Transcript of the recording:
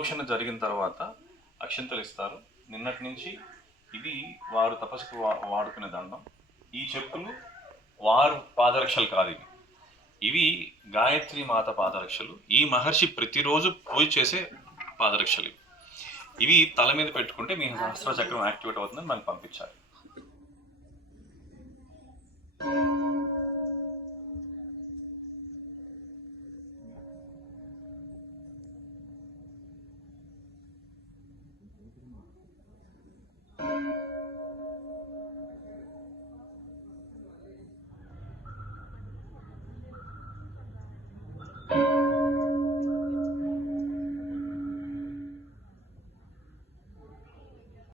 ప్రోక్షణ జరిగిన తర్వాత అక్షంతలు ఇస్తారు. నిన్నటి నుంచి ఇది వారు తపస్సుకు వాడుకునే దండం. ఈ చెప్పులు వారు పాదరక్షలు కాదు, ఇవి గాయత్రి మాత పాదరక్షలు. ఈ మహర్షి ప్రతిరోజు పూజ చేసే పాదరక్షలు. ఇవి తల మీద పెట్టుకుంటే మీ సహస్ర చక్రం యాక్టివేట్ అవుతుందని మనకు పంపించాలి.